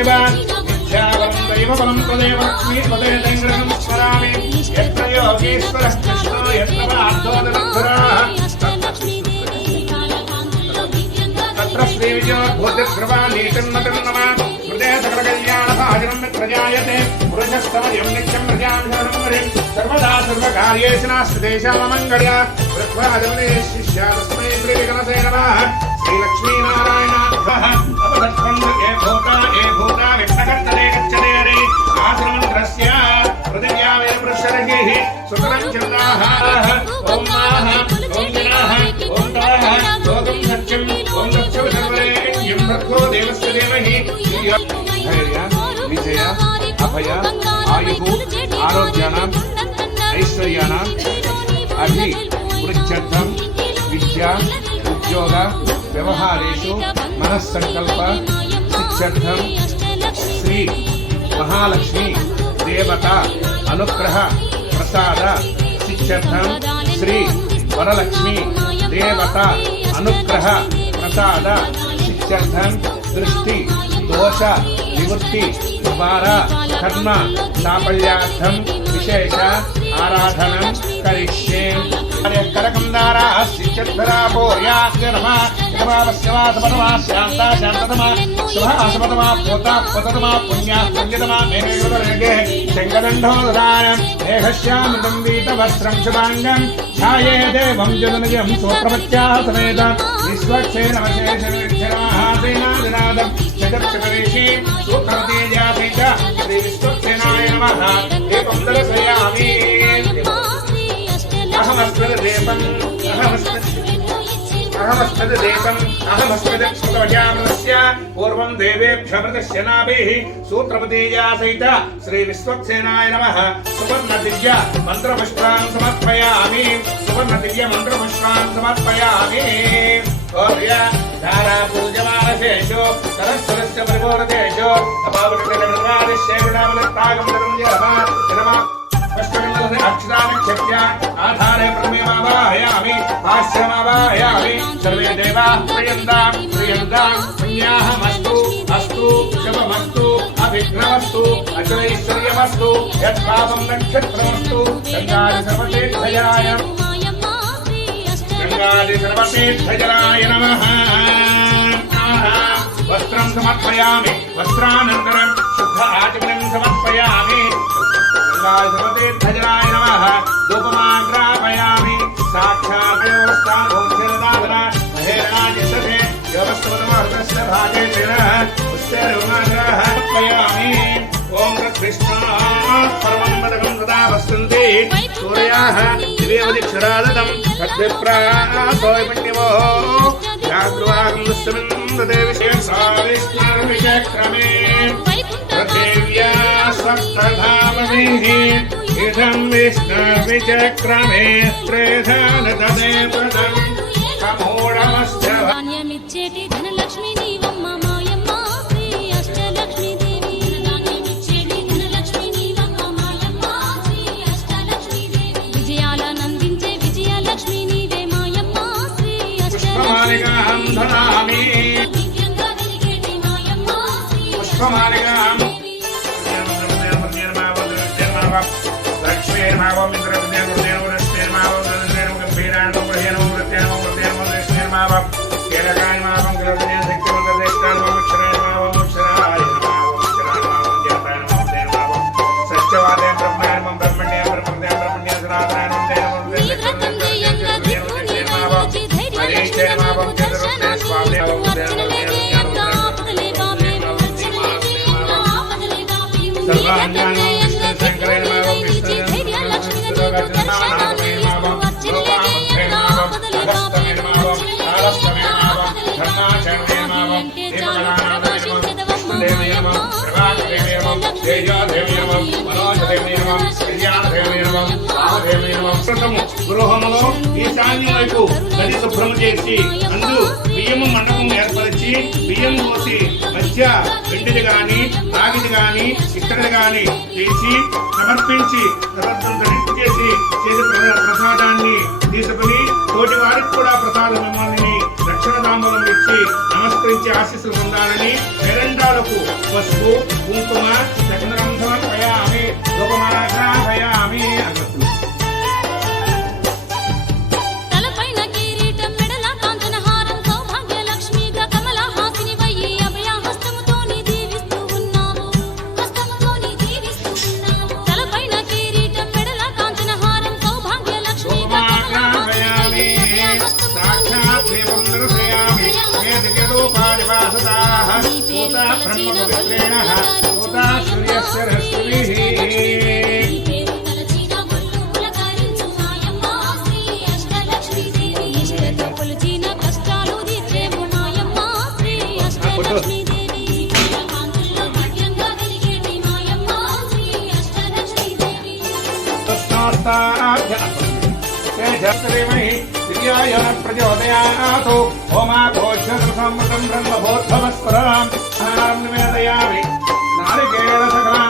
తదేవ విద్యాబలం దైవబలం తదేవ లక్ష్మీ పదే లింగం స్మరామి యత్ర యోగీశ్వరः కృష్ణో యత్ర పార్థోదరః తత్ర శ్రీ విజయోద్భూతిర్ధ్రువానీతిర్నతిర్నమ హృదయ సకల కళ్యాణ భాజనం ప్రజాయతే పురుషస్తమయం నిత్యం ప్రజాభిషణం హరి సర్వదా సర్వకార్యేషు నాస్తి దేశామమంగళ. వృత్వాదవనే శిష్యాస్మై నమః. శ్రీలక్ష్మీనారాయణ విజయ అభయ ఆయు ఆరోగ్యానాం అభి వృత్యర్థం విద్య ఉద్యోగ వ్యవహారేషు మనస్సంకల్ప సిద్ధ్యర్థం శ్రీ మహాలక్ష్మి దేవత అనుగ్రహ ప్రసాద సిద్ధ్యర్థం శ్రీ వరలక్ష్మి దేవత అనుగ్రహ ప్రసాద సిద్ధ్యర్థం దృష్టి దోష నివృత్తి నివార కర్మ సాఫల్యార్థం విశేష ఆరాధనం కరిష్యే. కరకందారా శిక్షరాపోర్యా శుభా పుణ్యా పుణ్యతమా మేఘే శంకదండోదానం మేఘశ్యామృతం వీతవస్త్రం శుభాంగం ఛాయే దేవం జననయం సోప్రమత్యా సమేత విశ్వక్షేణమశేషమహాసేనాదినాదం చతుర్చకరేషి సూత్రతేజాతేజ శ్రీ విశ్వక్షేణాయ నమః. ఏకం దర్శయామి అహమస్మృదేవం అహమస్మృ అహమస్మృదేవం అహమస్మృదక్షమృతస్య పూర్వం దేవేభ్యమృతస్య నాభిः. సూత్రపతీయా సహిత శ్రీ విశ్వక్సేనాయ నమః. సువర్ణ దివ్య మంత్రపుష్పాన్ సమర్పయామి. సువర్ణ దివ్య మంత్రపుష్పాన్ సమర్పయామి. గౌర్య ధారా పూజమానశేషో అక్షరాక్షత్య ఆధారే ప్రమేమావాహయామి భాష్యమావాహయామి సర్వే దేవా ప్రియందాం ప్రియందాం పుణ్యాహమస్తు అస్తు శుభమస్తు అభిఘ్నమస్తు అచలైశ్వర్యమస్తు యత్పాపం నక్షత్రమస్తు గంగాది సర్వతీర్థజలాయ గంగాది సర్వతీర్థజలాయ నమః వస్త్రం సమర్పయామి వస్త్రానంతరం శుద్ధ ఆచమనం సమర్పయామి. గంగాధమతీర్థజనాయ నమః ధూపమాగ్రాపయామి సాక్షాత్యోస్తానోద్ధిరదాధన ఓం కృష్ణ సదా వసంతి సూర్యాः దివ్యవదిక్షరాదతం తద్విప్రాసోయ జాగ్రవాహం దుష్టమిందతే ఇదం విష్ణుర్విచక్రమే త్రేధానతదే పదం. సమూఢమస్య ధాన్యమిచ్చేటి ధనలక్ష్మి నీవమ్మ మాయమ్మ. శ్రీ అష్టలక్ష్మి దేవి. ధాన్యమిచ్చేటి ధనలక్ష్మి నీవమ్మ మాయమ్మ. శ్రీ అష్టలక్ష్మి దేవి. విజయాలనందించే విజయలక్ష్మి నీవే మాయమ్మ. శ్రీ అష్టలక్ష్మి పుష్పమాలికాం ధనామి. దివ్యంగా వెలిగేటి మాయమ్మ శ్రీ పుష్పమాలికాం లక్ష్మీర్మావం ప్రభాకరేమం తేజోదేవయేమం మనోజదేవయేమం కళ్యాణదేవయేమం రామదేవయేమం గృహములో ఈశాన్యం వైపు గది శుభ్రం చేసి అందు బియ్యము మండపం ఏర్పరిచి బియ్యం పోసి మధ్య వెండిది గాని రాగిది గాని ఇత్తడిది గాని తీసి సమర్పించి చేసి ప్రసాదాన్ని తీసుకుని తోటి వారికి కూడా ప్రసాదం ఇవ్వాలని అక్షరదాంబలం ఇచ్చి నమస్కరించి ఆశీస్సులు పొందాలని మెరండాలకు పసుపు కుంకుమ చంద్రంధం భయామి లోకమానాభయామి అన్నట్టు ప్రచోదయాథో ఓమాఘోష సంవృతం బ్రహ్మభోత్సవస్పరాం नारिकेण सकला